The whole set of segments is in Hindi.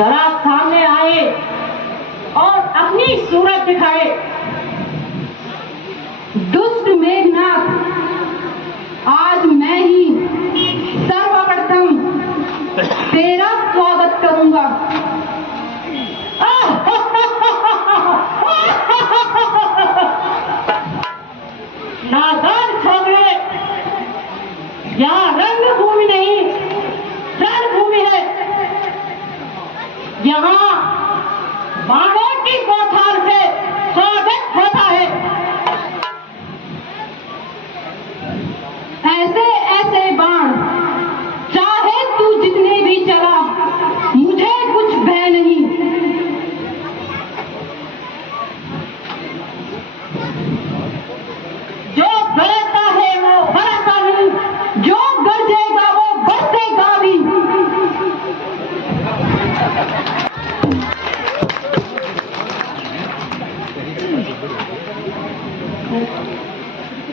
जरा सामने आए और अपनी सूरत दिखाए। दुष्ट मेघनाथ, आज मैं ही सर्वप्रथम तेरा स्वागत करूंगा। नादान छोकरे, यहाँ रंगभूमि नहीं रणभूमि है। यहाँ बाणों की बौछार से स्वागत होता है। ऐसे ऐसे बाण चाहे तू जितने भी चला, मुझे कुछ भय नहीं। जो गरजता है वो बरसता नहीं, जो गरजेगा वो बरसेगा भी।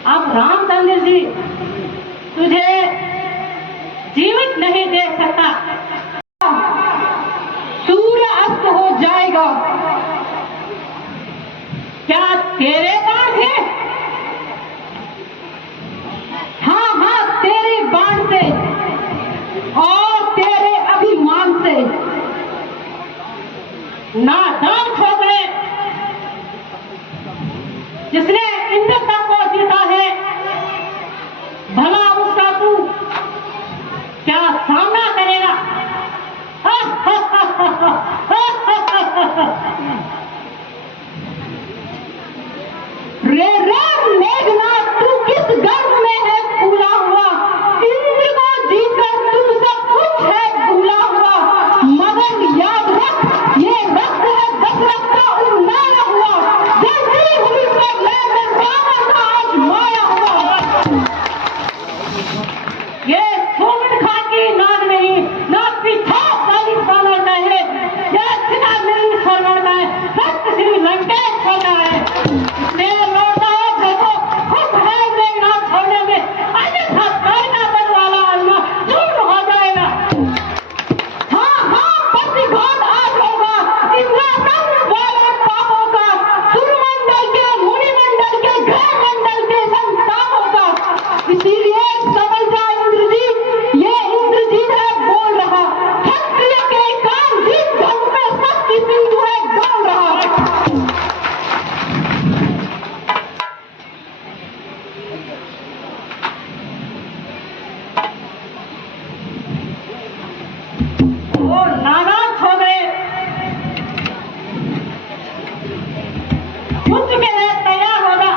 अब रामचंद्र जी तुझे जीवित नहीं देख सकता। सूर्य अस्त हो जाएगा। क्या तेरे पास है? हाँ हाँ, तेरे बाण से और तेरे अभिमान से। नादान छोकरे, जिसने इंद्र तक को जीता है, भला उसका तू क्या सामना करेगा? रे रे मेघनाथ, तू किस गर्व में है फूला हुआ? इंद्र को जीतकर तू सब कुछ है भूला हुआ। मगर याद रख, ये रक्त है दशरथ का उन्माया हुआ। जल्दी हुई पर ले मैं रावण का आज माया हुआ। ये सोमन खान की नाद नहीं, ना पीछा वाली सोमन का है। ये सीधा नहीं सोमन का है, सत्य श्री लंकेश होता है। इसलिए लौटा है देखो, खुद है मेघनाथ छोड़ने में, अन्यथा कायना बन वाला आत्मा चूर्ण हो जाएगा। हाँ हाँ, प्रतिघात आज होगा इंद्रासन वाले पापों का, सुरमंडल के मुनिमंडल के ग्रह मंडल के संतापों का। इसीलिए समझ जा इंद्र जी, ये इंद्रजीत है बोल रहा। क्षत्रिय के कान जीत ढंग में शक्ति सिंधु है बोल रहा। वो नाराज हो गए, युद्ध के लिए तैयार होगा।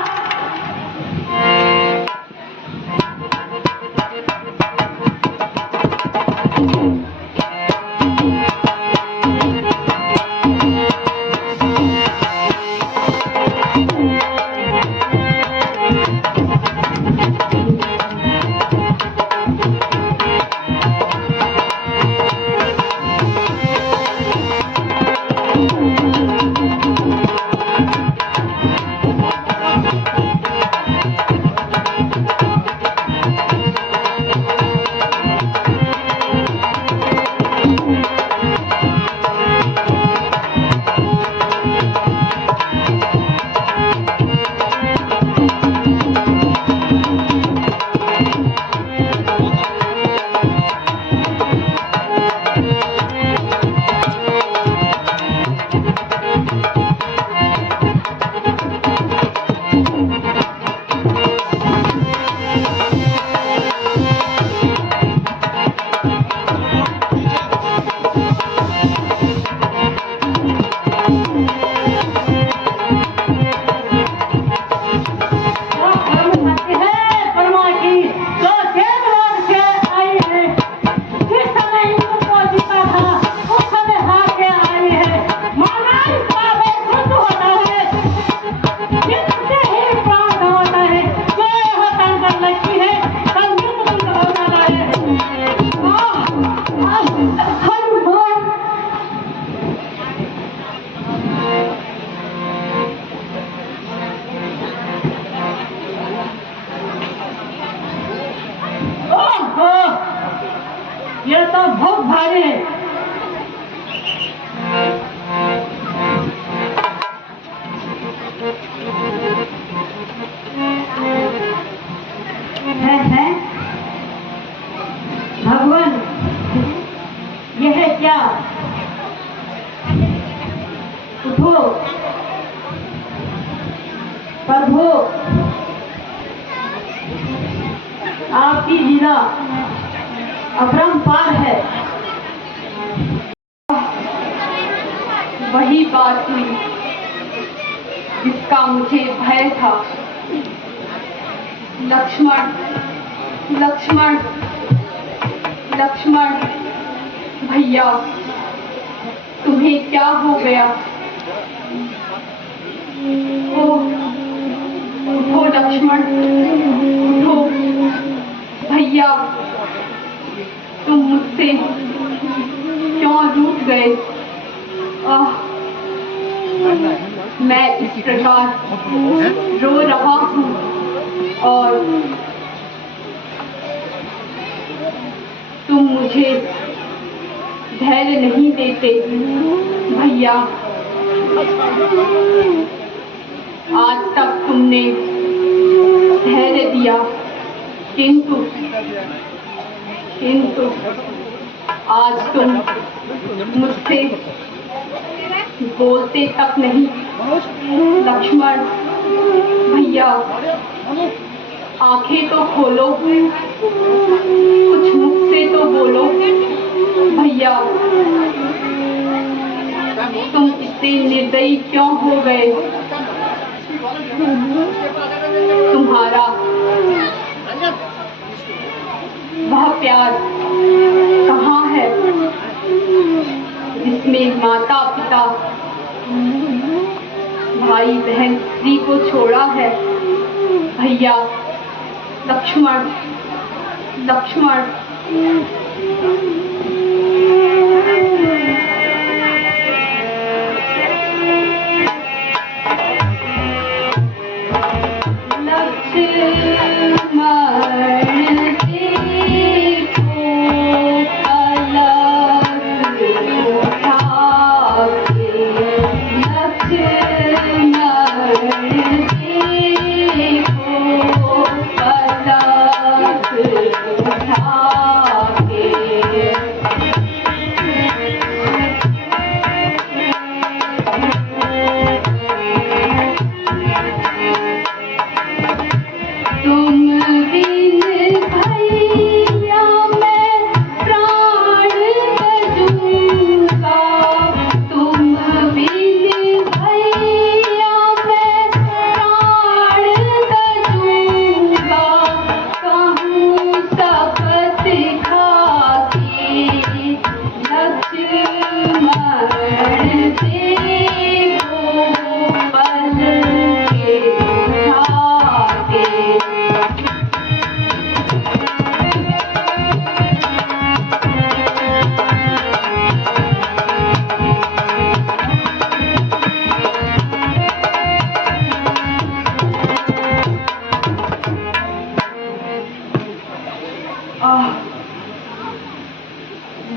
प्रभु, आपकी लीला अपरंपार है। वही बात हुई जिसका मुझे भय था। लक्ष्मण, लक्ष्मण, लक्ष्मण, भैया तुम्हें क्या हो गया? उठो लक्ष्मण, उठो। भैया तुम मुझसे क्यों रूठ गए? मैं इस प्रकार रो रहा हूँ और तुम मुझे धैर्य नहीं देते। भैया आज तक तुमने धैर्य दिया, किंतु आज तुम मुझसे बोलते तक नहीं। लक्ष्मण भैया आंखें तो खोलो, कुछ मुख से तो बोलो। भैया तुम इतने निर्दयी क्यों हो गए? तुम्हारा वह प्यार कहाँ है जिसमें माता पिता भाई बहन स्त्री को छोड़ा है? भैया लक्ष्मण, लक्ष्मण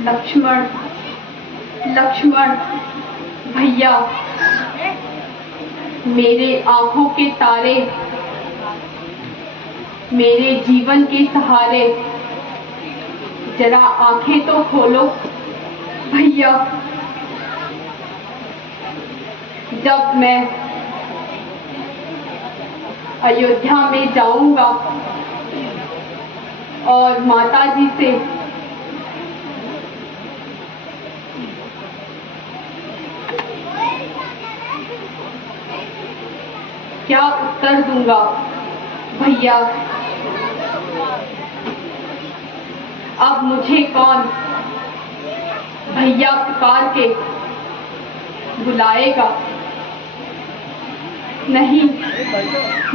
लक्ष्मण, लक्ष्मण भैया मेरे आंखों के तारे, मेरे जीवन के सहारे, जरा आंखें तो खोलो। भैया जब मैं अयोध्या में जाऊंगा और माता जी से क्या उत्तर दूंगा? भैया अब मुझे कौन भैया पुकार के बुलाएगा? नहीं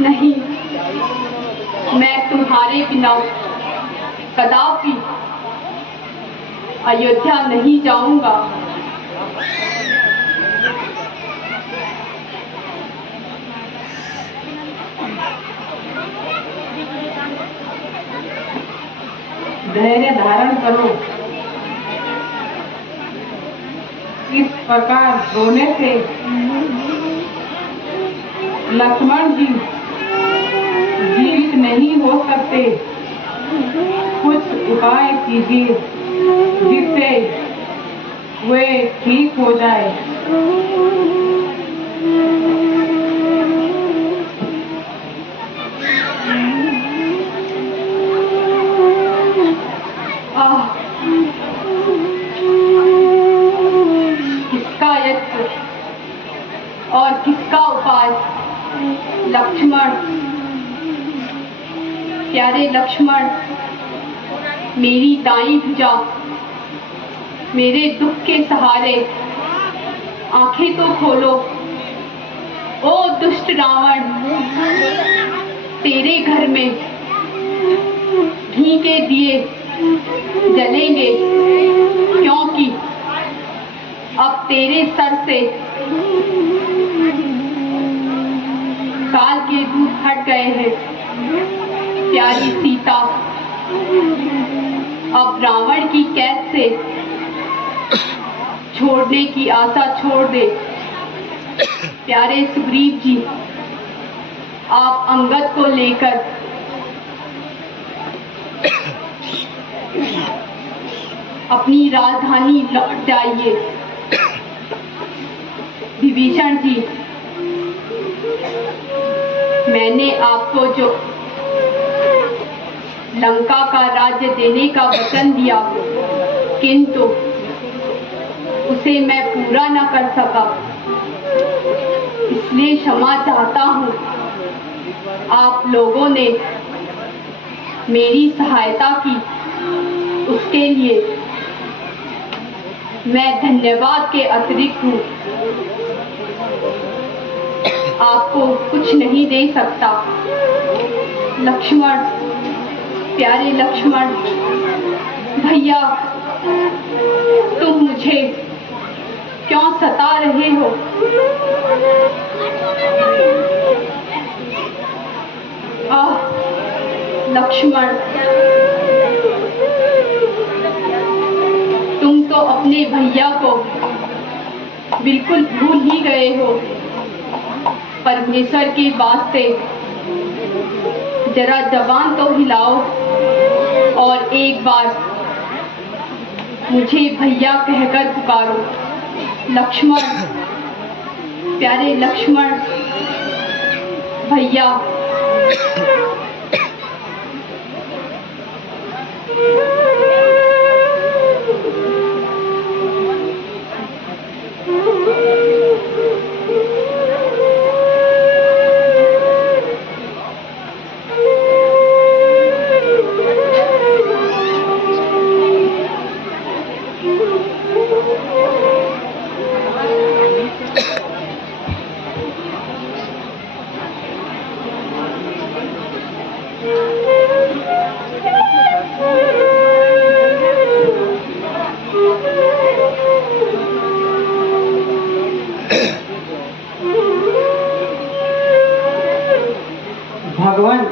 नहीं, मैं तुम्हारे बिना कदापि अयोध्या नहीं जाऊंगा। धैर्य धारण करो। इस प्रकार रोने से लक्ष्मण जी जीवित नहीं हो सकते। कुछ उपाय कीजिए जिससे वे ठीक हो जाए। किसका उपाय? लक्ष्मण, प्यारे लक्ष्मण, मेरी दाई भुजा, मेरे दुख के सहारे आंखें तो खोलो। ओ दुष्ट रावण, तेरे घर में घी के दिए जलेंगे, क्योंकि अब तेरे सर से काल के दूत हट गए हैं। प्यारी सीता अब रावण की कैद से छोड़ने की आशा छोड़ दे। प्यारे सुग्रीव जी, आप अंगद को लेकर अपनी राजधानी लौट जाइए। विभीषण जी, मैंने आपको जो लंका का राज्य देने का वचन दिया, किंतु उसे मैं पूरा न कर सका, इसलिए क्षमा चाहता हूँ। आप लोगों ने मेरी सहायता की, उसके लिए मैं धन्यवाद के अतिरिक्त हूँ आपको कुछ नहीं दे सकता। लक्ष्मण, प्यारे लक्ष्मण, भैया, तुम मुझे क्यों सता रहे हो? आह लक्ष्मण, तुम तो अपने भैया को बिल्कुल भूल ही गए हो। परमेश्वर के वास्ते जरा जबान तो हिलाओ और एक बार मुझे भैया कहकर पुकारो। लक्ष्मण, प्यारे लक्ष्मण, भैया। भगवान,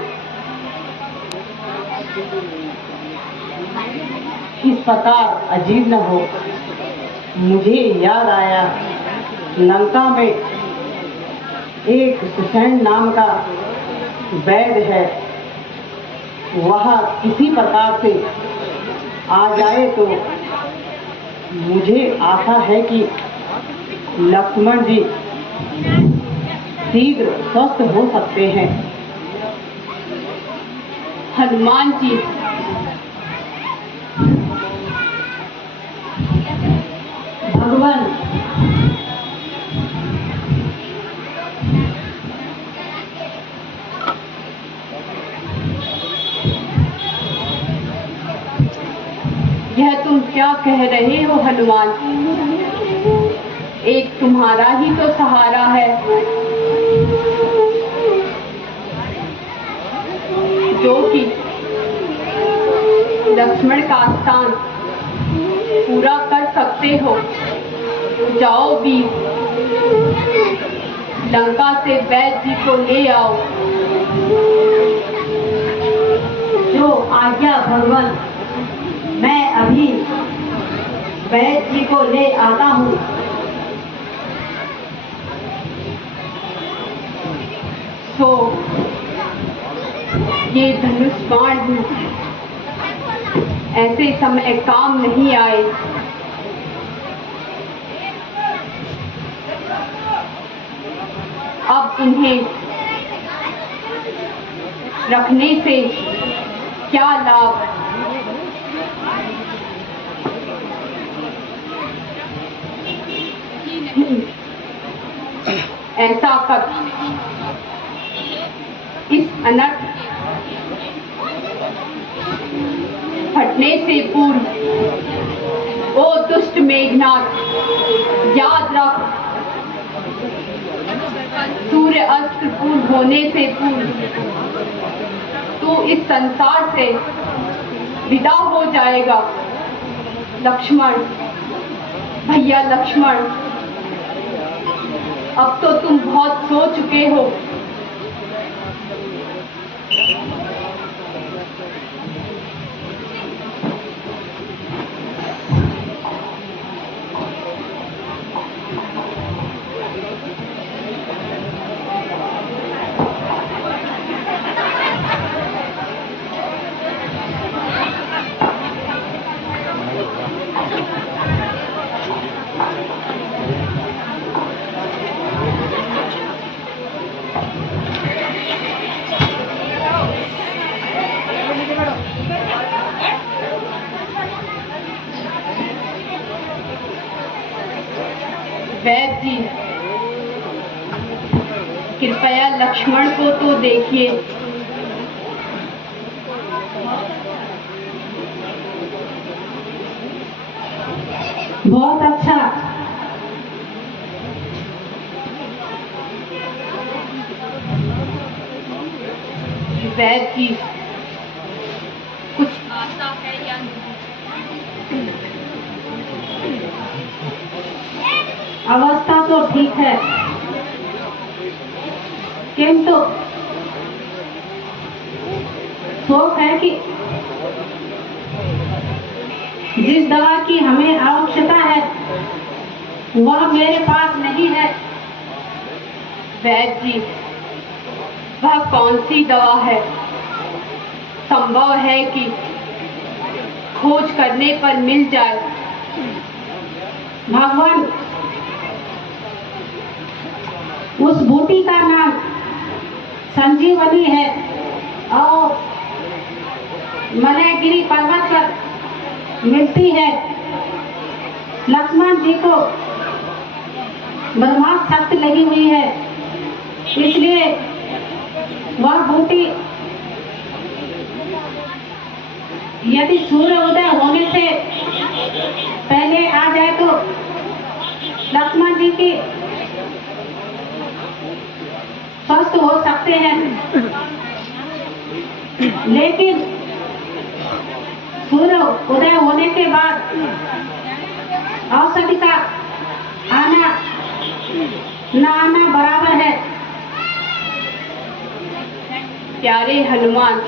इस प्रकार अजीब न हो। मुझे याद आया, लंका में एक सुसैन नाम का वैद्य है। वह किसी प्रकार से आ जाए तो मुझे आशा है कि लक्ष्मण जी शीघ्र स्वस्थ हो सकते हैं। हनुमान जी, भगवान, यह तुम क्या कह रहे हो हनुमान? एक तुम्हारा ही तो सहारा है, जो कि लक्ष्मण का स्थान पूरा कर सकते हो। जाओ भी, लंका से वैद्य जी को ले आओ। जो आज्ञा भगवान, मैं अभी वैद्य जी को ले आता हूँ। तो ये धनुष बाण भी ऐसे समय काम नहीं आए। अब इन्हें रखने से क्या लाभ? ऐसा कभी इस अनर्थ फटने से पूर्व, ओ दुष्ट मेघनाथ, याद रख, सूर्य अस्त पूर्व होने से पूर्व तू इस संसार से विदा हो जाएगा। लक्ष्मण, भैया लक्ष्मण, अब तो तुम बहुत सो चुके हो। वैद्य जी, कृपया लक्ष्मण को तो देखिए। बहुत अच्छा। वैद्य जी, कुछ आशा है या नहीं? अवस्था तो ठीक है, किंतु शोक है कि जिस दवा की हमें आवश्यकता है वह मेरे पास नहीं है। वैद्य जी, वह कौन सी दवा है? संभव है कि खोज करने पर मिल जाए। भगवान, उस बूटी का नाम संजीवनी है और मलयगिरी पर्वत पर मिलती है। लक्ष्मण जी को ब्रह्मास्त्र शक्ति लगी हुई है, इसलिए वह बूटी यदि सूर्य उदय होने से पहले आ जाए तो लक्ष्मण जी की स्वस्थ हो सकते हैं, लेकिन सूर्य उदय होने के बाद औषधि का आना न आना बराबर है। प्यारे हनुमान,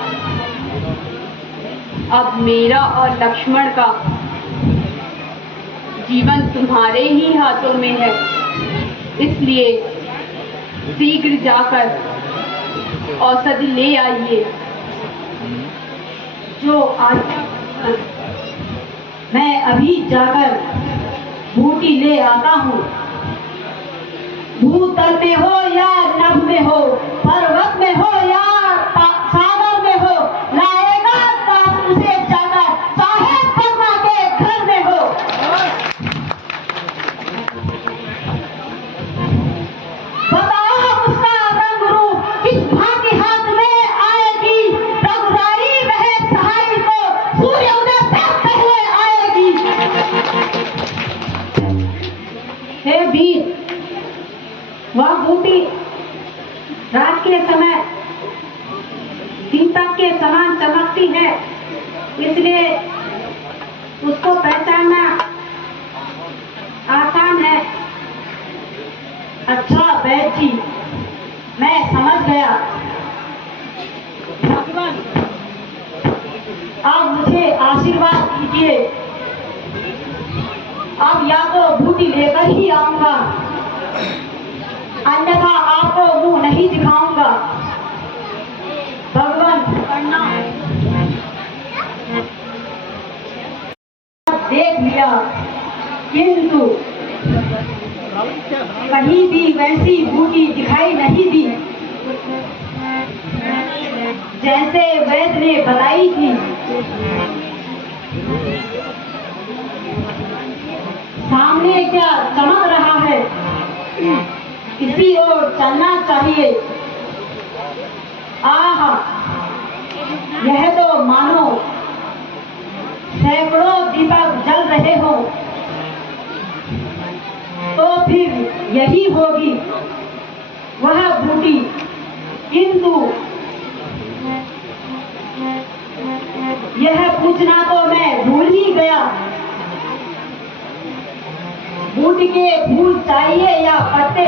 अब मेरा और लक्ष्मण का जीवन तुम्हारे ही हाथों में है, इसलिए शीघ्र जाकर औषधि ले आइए। जो आज मैं अभी जाकर बूटी ले आता हूँ। भूतल में हो या नभ में हो, पर्वत में हो या सागर में हो, लाएगा ताप उसे जाकर, चाहे परमा के घर में हो। बताओ उसका रंग रूप किस भांति हाथ में आएगी, रघुराई रहे सहाय को सूर्य उदय से पहले आएगी। हे वीर, वह बूटी रात के समय दीपक के समान चमकती है, इसलिए उसको पहचानना आसान है। अच्छा वैद्य जी, मैं समझ गया। भगवान, आप मुझे आशीर्वाद दीजिए। अब या तो बूटी लेकर ही आऊंगा, अन्यथा आपको मुंह नहीं दिखाऊंगा। भगवान, देख लिया, किंतु कहीं भी वैसी बूटी दिखाई नहीं दी जैसे वैद्य ने बताई थी। सामने क्या चमक रहा है? इसी ओर चलना चाहिए। आह, यह तो मानो सैकड़ों दीपक जल रहे हो, तो फिर यही होगी वह बूटी। किंतु यह पूछना तो मैं भूल ही गया, बूटी के फूल चाहिए या पत्ते,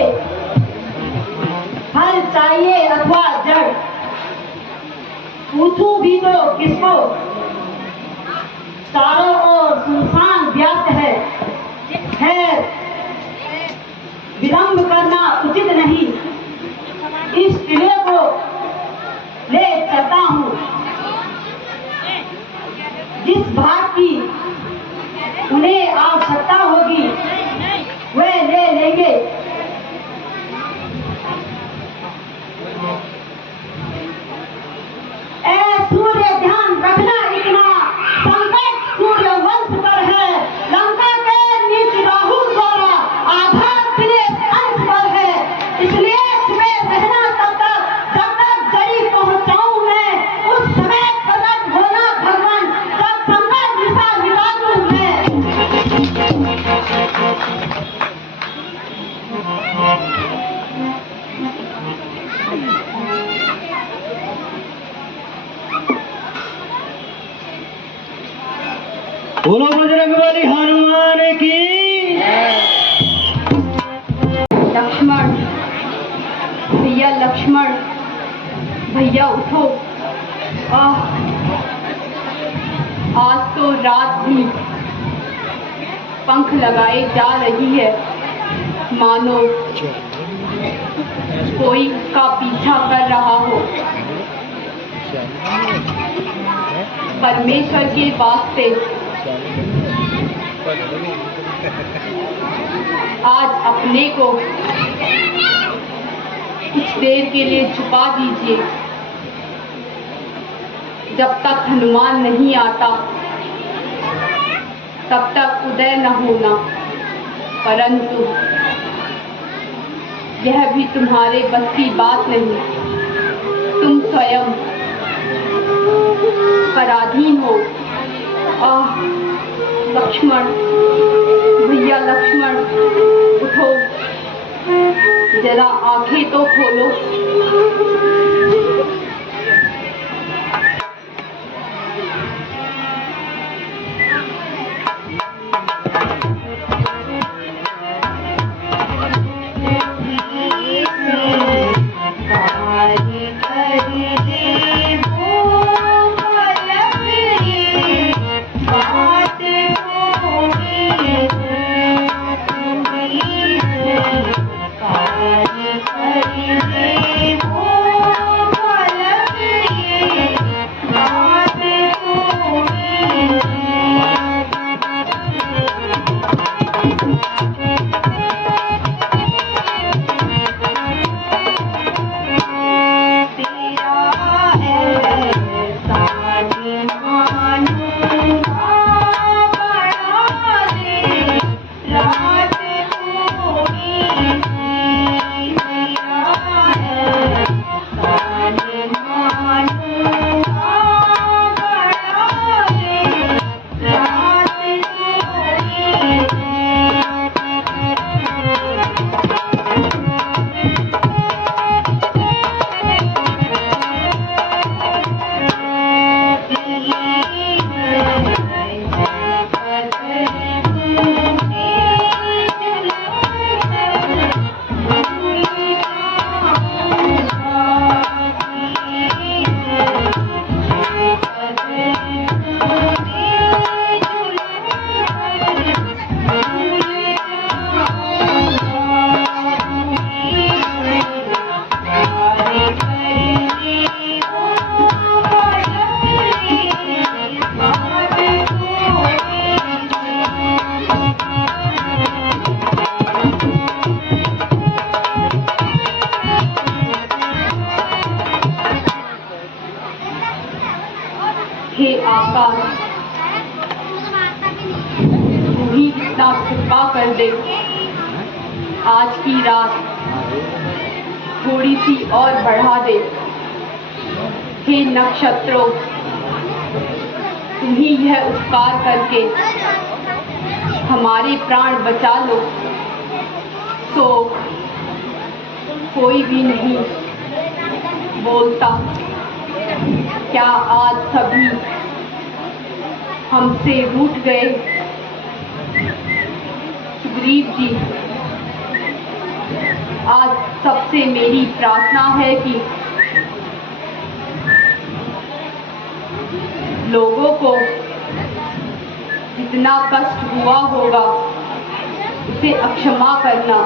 फल चाहिए अथवा जड़, पूछूं भी तो किसको? चारों ओर सुनसान व्याप्त है। विलंब करना उचित नहीं, इस टिले को ले चलता हूँ। जिस भाग की उन्हें आवश्यकता होगी वे ले लेंगे। सूर्य ध्यान रखना, इतना संकट सूर्य वंश पर है। लंका के नीच राहु द्वारा आघात दिनेश अंश पर है। इसलिए तुम्हें रहना तब तक जब तक जड़ी पहुंचाऊं मैं। उस समय प्रकट होना भगवान, जब संकट दिशा मिटा दूं मैं। बोलो बजरंग बली हनुमान की। लक्ष्मण भैया, लक्ष्मण भैया उठो। आज तो रात भी पंख लगाए जा रही है, मानो कोई का पीछा कर रहा हो। परमेश्वर के वास्ते आज अपने को कुछ देर के लिए छुपा दीजिए। जब तक हनुमान नहीं आता तब तक उदय न होना, परंतु यह भी तुम्हारे बस की बात नहीं। तुम स्वयं पराधीन हो। लक्ष्मण भैया, लक्ष्मण उठो, जरा आंखें तो खोलो। हे आकाश, तू ही इतना कृपा कर दे। आज की रात थोड़ी सी और बढ़ा दे। हे नक्षत्रों, तुम ही यह उपकार करके हमारे प्राण बचा लो, तो कोई भी नहीं बोलता। क्या आज सभी हमसे रूठ गए? सुग्रीव जी, आज सबसे मेरी प्रार्थना है कि लोगों को जितना कष्ट हुआ होगा उसे अक्षमा करना,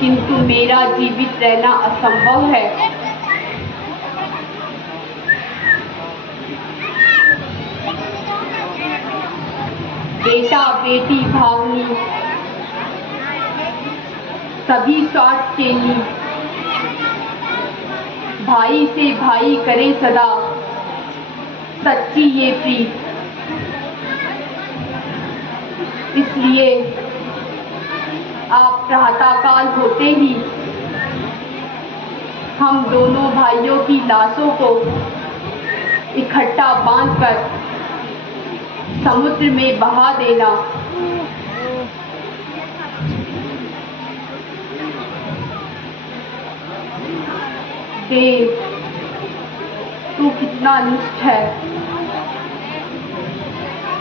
किंतु मेरा जीवित रहना असंभव है। बेटा बेटी भावनी सभी स्वार्थ के लिए, भाई से भाई करे सदा सच्ची ये प्रीत। इसलिए आप प्रातःकाल होते ही हम दोनों भाइयों की लाशों को इकट्ठा बांधकर समुद्र में बहा देना। देव, तू कितना निष्ठ है।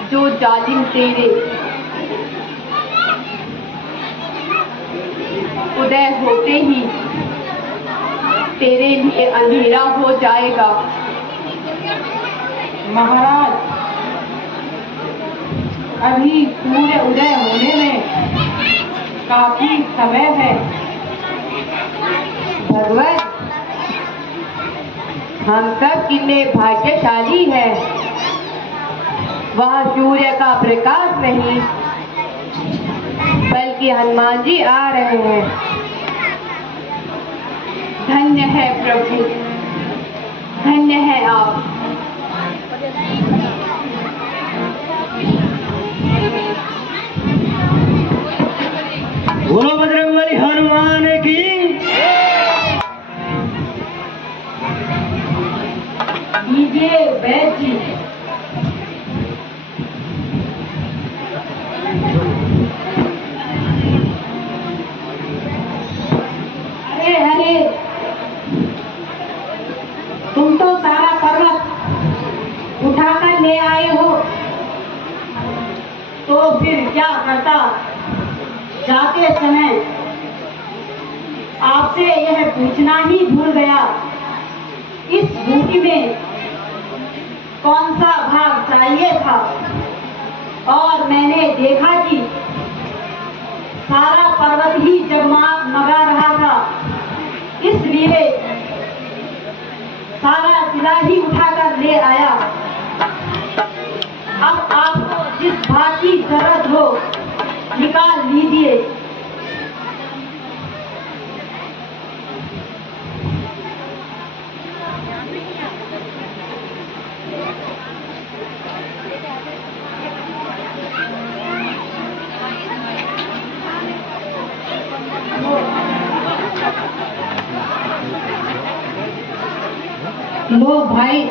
जो जालिम तेरे उदय होते ही तेरे लिए अंधेरा हो जाएगा। महाराज, अभी सूर्य उदय होने में काफी समय है। भगवत, हम सब कितने भाग्यशाली हैं। वह सूर्य का प्रकाश नहीं, बल्कि हनुमान जी आ रहे हैं। धन्य है प्रभु, धन्य है आप। बोलो बजरंगबली हनुमान की। लीजिए वैद्य जी। अरे अरे, तुम तो सारा पर्वत उठाकर ले आए हो, तो फिर क्या करता? जाते समय आपसे यह पूछना ही भूल गया, इस बूटी में कौन सा भाग चाहिए था। और मैंने देखा कि सारा पर्वत ही जगमगा रहा था, इसलिए सारा किला ही उठाकर ले आया। अब आपको जिस भाग की जरूरत हो निकाल लीजिए। लो भाई,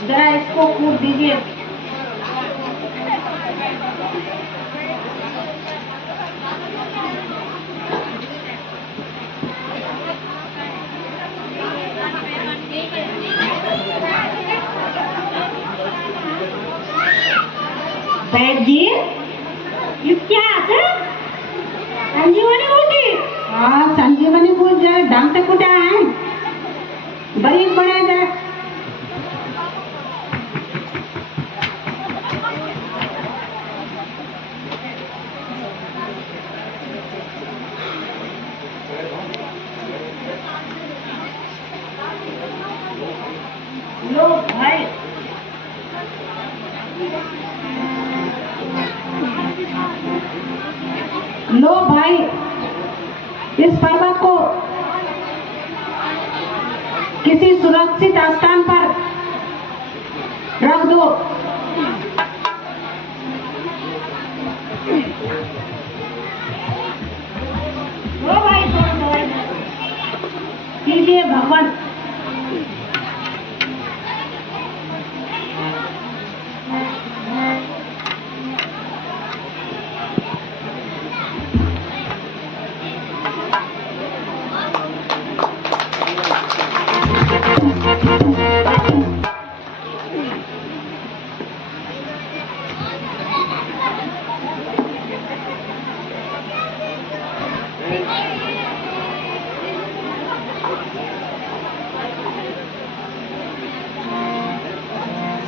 जरा इसको कूट दीजिए। बैठ जी, ये क्या है? संजीवनी बूटी। हाँ, संजीवनी बूटी जरा ढंग से कुटा है, बारीक बने जरा। लो भाई, लो भाई, इस पर्वत को किसी सुरक्षित स्थान पर रख दो। भगवान।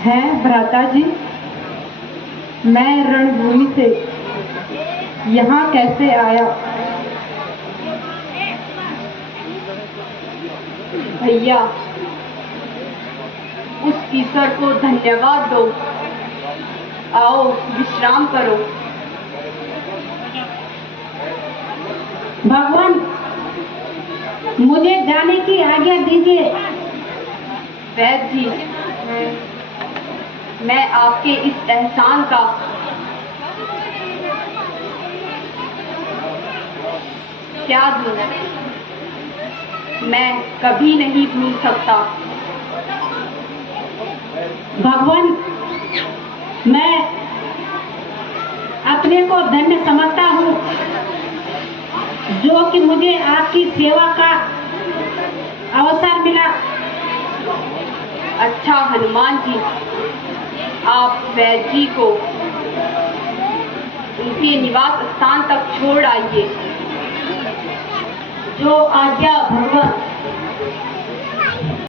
है भ्राता जी, मैं रणभूमि से यहाँ कैसे आया? भैया, उस ईश्वर को धन्यवाद दो। आओ विश्राम करो। भगवान, मुझे जाने की आज्ञा दीजिए। वैद्य जी, मैं आपके इस एहसान का क्या दूं? मैं कभी नहीं भूल सकता। भगवान, मैं अपने को धन्य समझता हूँ जो कि मुझे आपकी सेवा का अवसर मिला। अच्छा हनुमान जी, आप वैद्य जी को उनके निवास स्थान तक छोड़ आइए। जो आज्ञा भगवान।